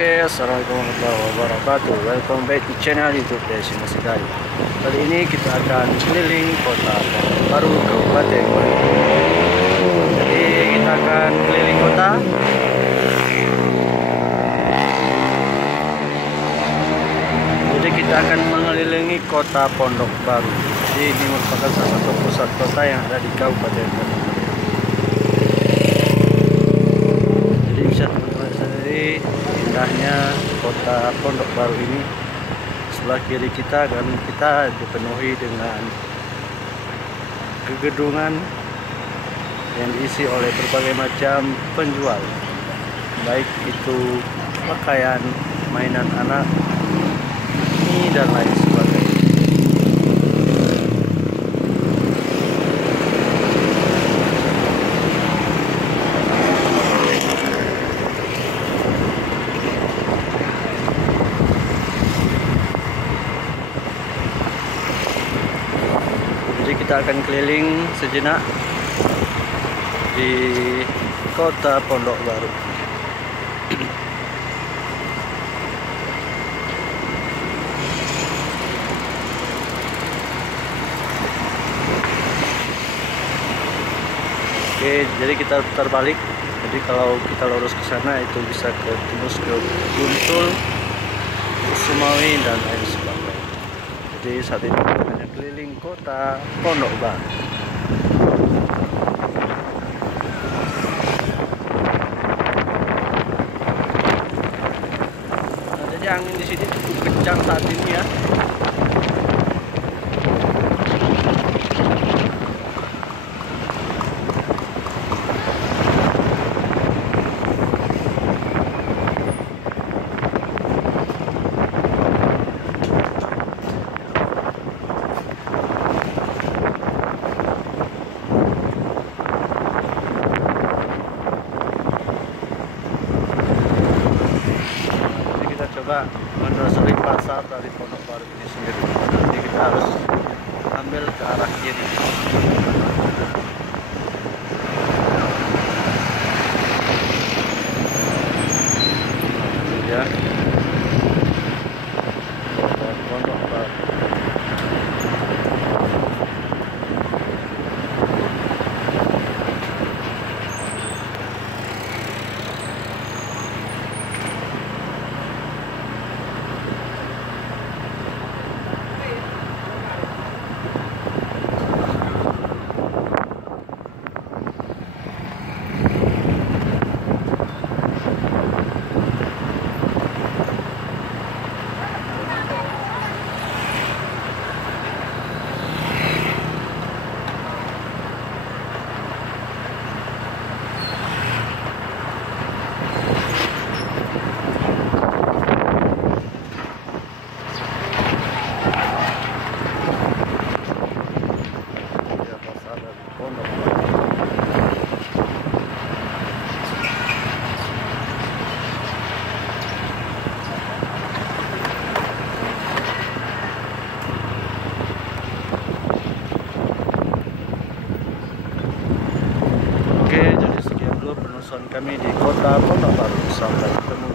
Oke, assalamualaikum warahmatullahi wabarakatuh. Welcome back to channel YouTube Desi Masikayu. Kali ini kita akan keliling kota baru Kabupaten Bandung. Jadi kita akan keliling kota. Jadi kita akan mengelilingi kota Pondok Baru. Jadi ini merupakan salah satu pusat kota yang ada di Kabupaten Bandung. Jadi bisa teman-teman sendiri indahnya kota Pondok Baru ini. Sebelah kiri kita kan kita dipenuhi dengan gedungan yang diisi oleh berbagai macam penjual, baik itu pakaian, mainan anak, mie dan lain sebagainya. Jadi kita akan keliling sejenak di kota Pondok Baru. Oke, jadi kita putar balik. Jadi kalau kita lurus ke sana itu bisa tembus ke Guntul, Sumawi dan lain sebagainya. Jadi saat ini kita hanya keliling kota Pondok Baru. Nah, jadi angin di sini cukup kencang saat ini ya. Coba menelusuri pasar dari Pondok Baru ini sendiri. Jadi kita harus ambil ke arah kiri. Ya, Pondok Baru. Oke, jadi sekian dulu penelusuran kami di kota Pondok Baru. Sampai ketemu